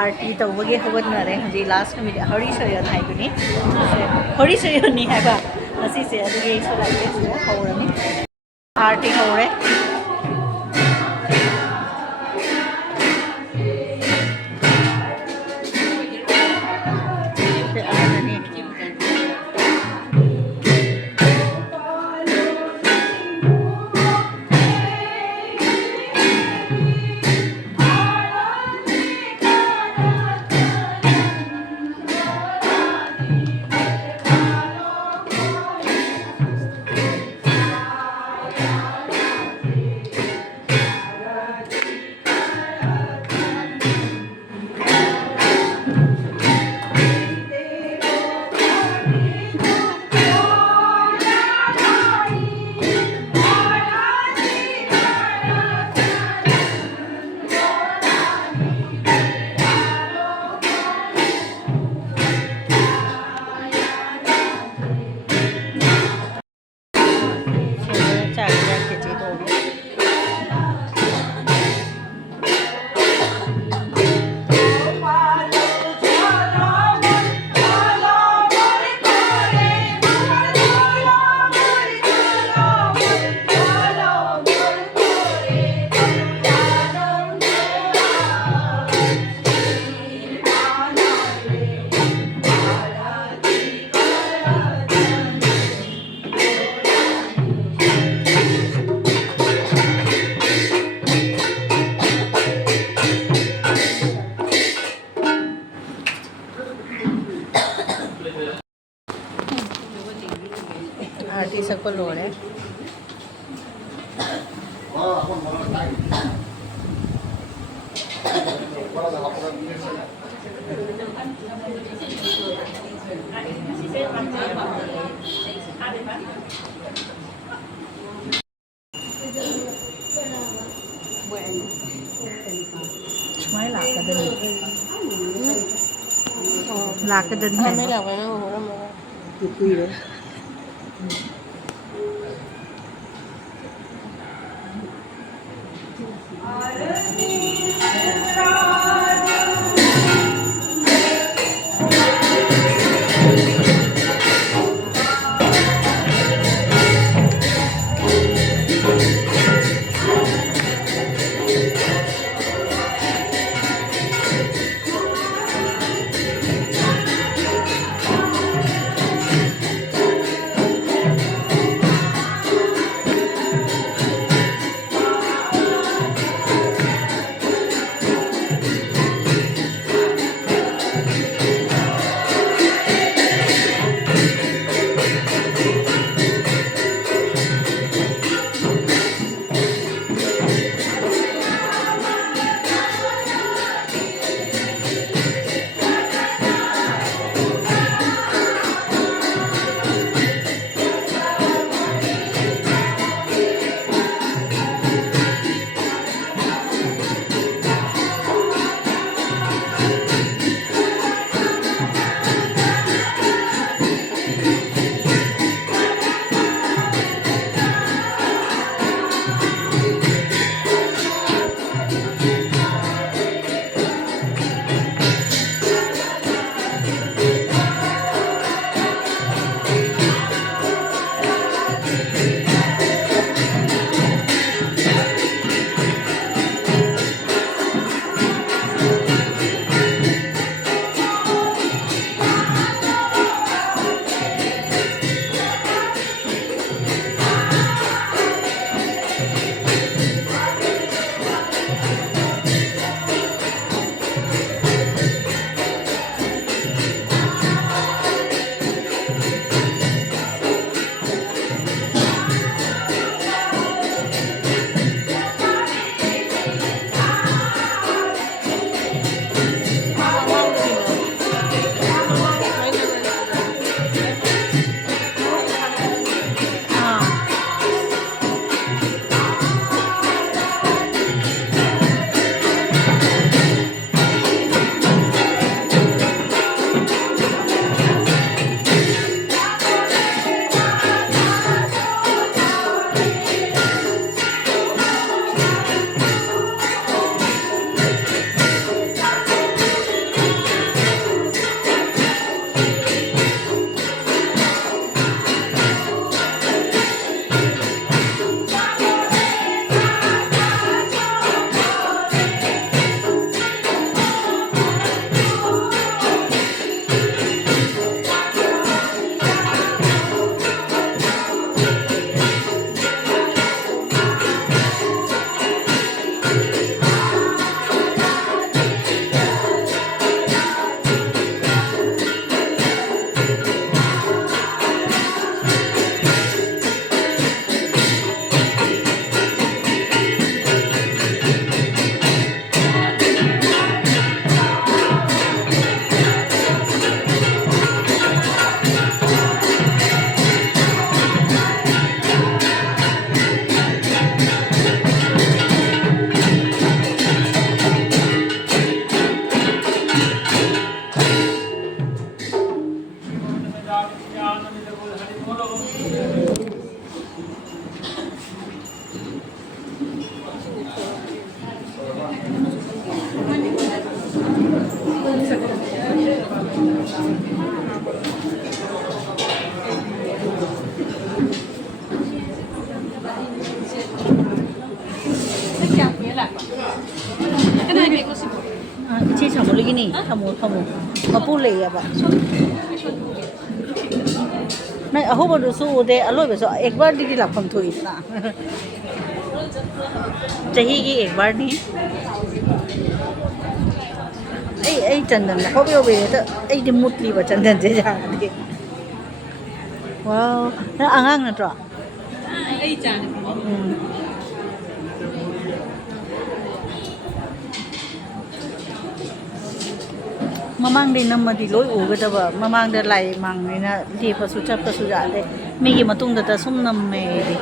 आरती तौबगे हौगतनारे हजी लास्ट नुमित हरि सोयन हाइदुनी हरि सोयनी हाइबा मसीसे अदुगे इसोलाइके हौरनी आरती हौरे आरती सबको लोड है लाकदन हैไม่อยากไปนั่งหัวเราะ คุยเลย 이치 저물리기니 타모 마뿔레야 봐 नहीं अहो बड़ो सो उदे अलो बेसो एक बार दीदी लाफम थोई ना चाहिए एक बार नहीं ऐ चंदन ना होबे होबे तो ऐ दि मुतली बा चंदन जे जाने वाओ ना आंगांग ना तो ऐ जाने ꯃꯃꯥꯡꯗꯩ ꯅꯝꯃꯗꯤ ꯂꯣꯏ ꯎꯒꯗꯕ ꯃꯃꯥꯡꯗ ꯂꯥꯏ ꯃꯥꯡꯅꯤꯅ ꯂꯦꯞꯄꯁꯨ ꯆꯠꯄꯁꯨ ꯌꯥꯗꯦ ꯃꯤꯒꯤ ꯃꯇꯨꯡꯗꯇ ꯁꯨꯝ ꯅꯝꯃꯦ ꯑꯩꯗꯤ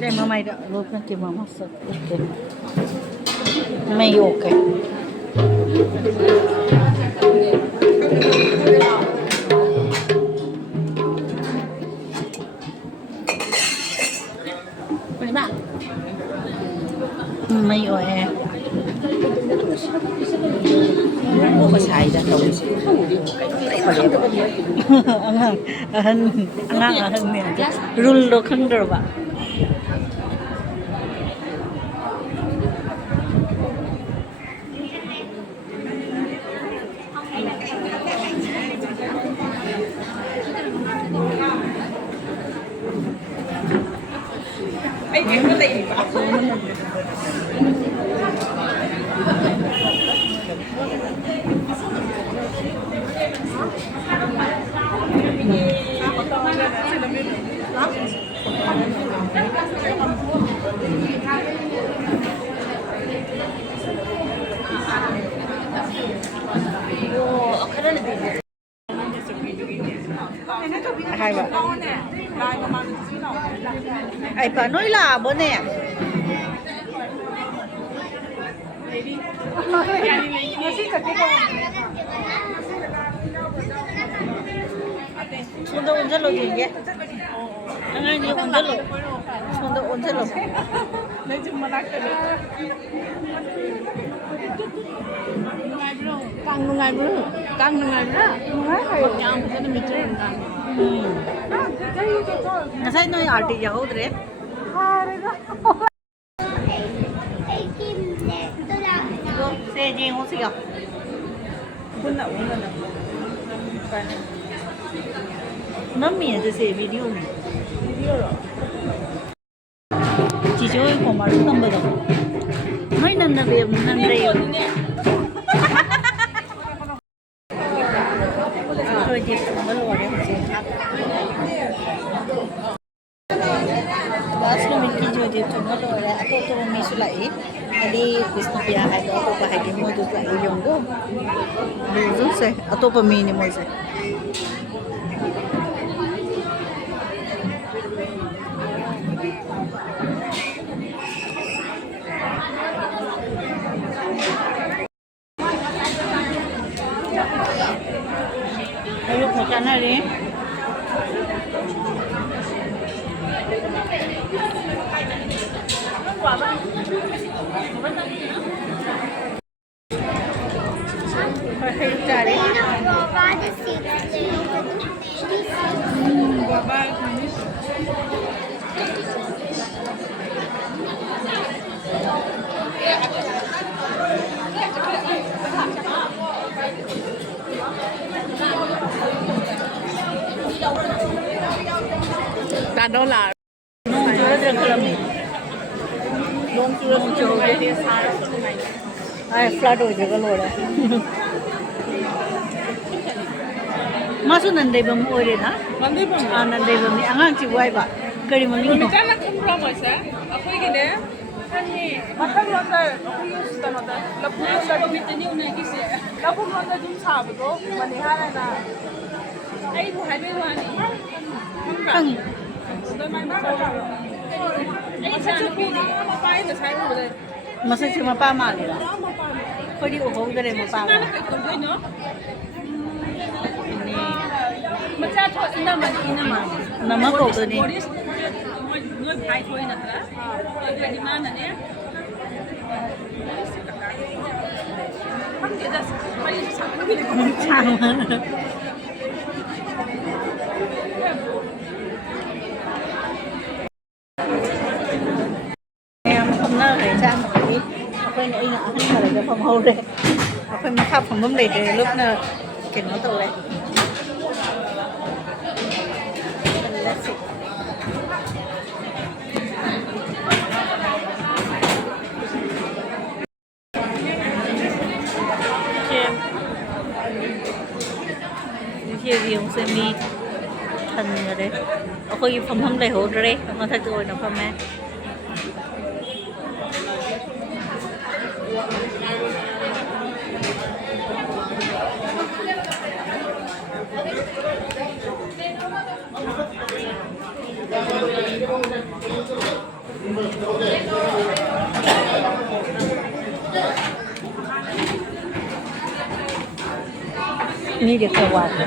Dai mamai da lo nanti mama sa oke. Mai oke. Mai oke. Mo ba sai da to si. Angang ne. Rule lo khang dar ba. hai bà ai bà nói là bữa nè 손도 온절로 되게 아니 온절로 손도 온절로 내 지금 막 나가래. càng ngày bữa càng ngày nữa nhà mình sẽ bị trơn càng nó thấy nói arti giờ hốt đấy xe gì không xíu quân nào quân nào nó miệng thì sẽ video này video rồi chỉ cho có mà lúc tâm bờ đâu nói nên là việc nên đây thôi chị mới lo đấy last lo mình kia cho chị mới lo đấy tôi mình sẽ lại đi Wisnu Pia hay đó tôi phải cái mua được lại dùng đó đủ rất sẽ tôi phải mình mua sẽ ayo makan hari cari ta đó là nông chưa được làm gì nông chưa ai flat हो जाएगा लोड़ा मासु नंदे बम ओरे ना 만들 번 आ नंदे बम आंगां ची वाई बा करी mummy no 잘라 컴프라고 했어요? 아프기네 아니 마카로나 아프기 쓰다마다 라프로나 밑에니 오나 기세 라프로나 좀 사고도 많이 하나 아이고 할배고 하니 칸gi 아이 자는 비니 빠이도 살고 그래 masa cuma pa ma le la ko di o ho gare ma pa 나는 그 건데 너 ni 맞아 저 이나만 이나만 nama ko to ni 머리 너 파이 토이 나더라 어디 아니 만나네 한 개다 빨리 잡는 게 chang em không nói về sang một ít phải nói là anh mà lại phòng hậu đây phải mà khắp phòng bấm để lúc nào kiểu nó tàu đây chia riêng xem đi thành rồi đấy ở coi phòng hâm đầy hộ đấy mà thay tôi nó phòng mẹ ini dia keluar tu.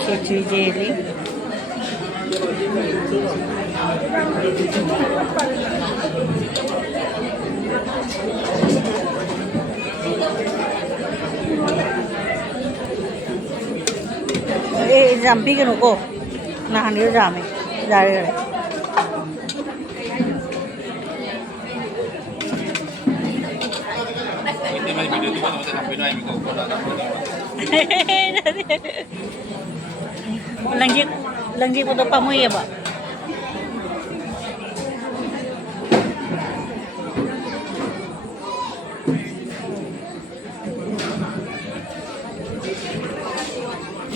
Keju jelly. Jampi ke nuko, nahan dia jami, jari. ไปหน่อยมีคนเราต้องไปหน่อย Langji ko to pamuya ba?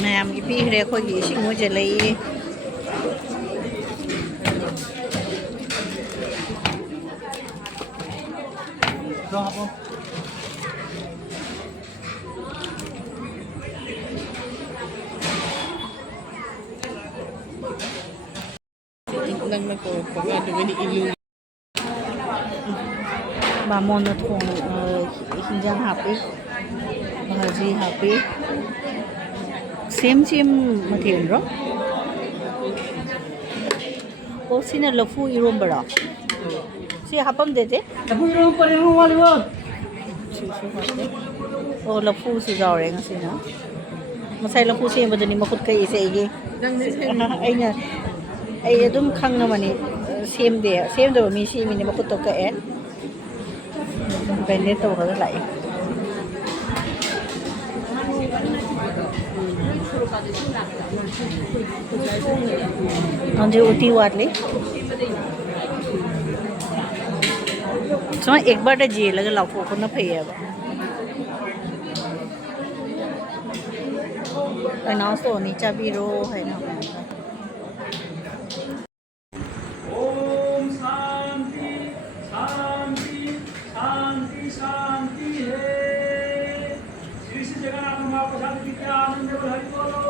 Ma'am, ipi hre ko gi sing mo je lai. Lang na ko pag ano ni ilu. Ba mon na thong hinjang happy. Bhaji happy. Same material ro. O sina lafu irom bara. Si hapam de de. Lapu irom pare ho wali wo. O lafu su jaw re ngasi na. Masai lafu sem ba ni makut kai se gi. Lang na sen. Ai adum khang na mani same do mi si mi ni makut to ka e. Ben ne to ka lai. Anje uti watli. So एक बार जे लगे लाफो को ना फैया बा. Announce तो नीचा भी रो है ना. ओम शांति शांति शांति शांति है। श्री श्री जगन्नाथ महाप्रसाद की क्या आनंद हरि बोलो।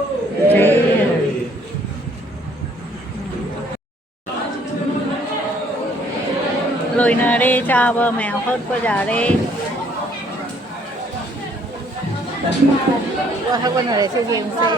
Lôi nè đi cho bơ mèo hết có giờ đi. Qua hai con này sẽ game xe.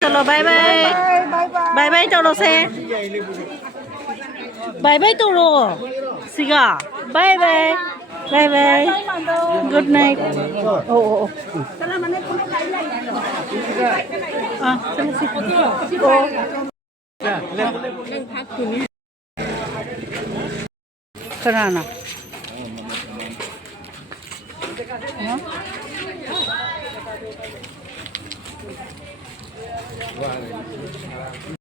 Chलो bye bye. Bye bye Toro se. Bye bye Toro. Siga. Bye bye. Bye bye. Good night. Oh. Ah, sana si. Oh. Karana.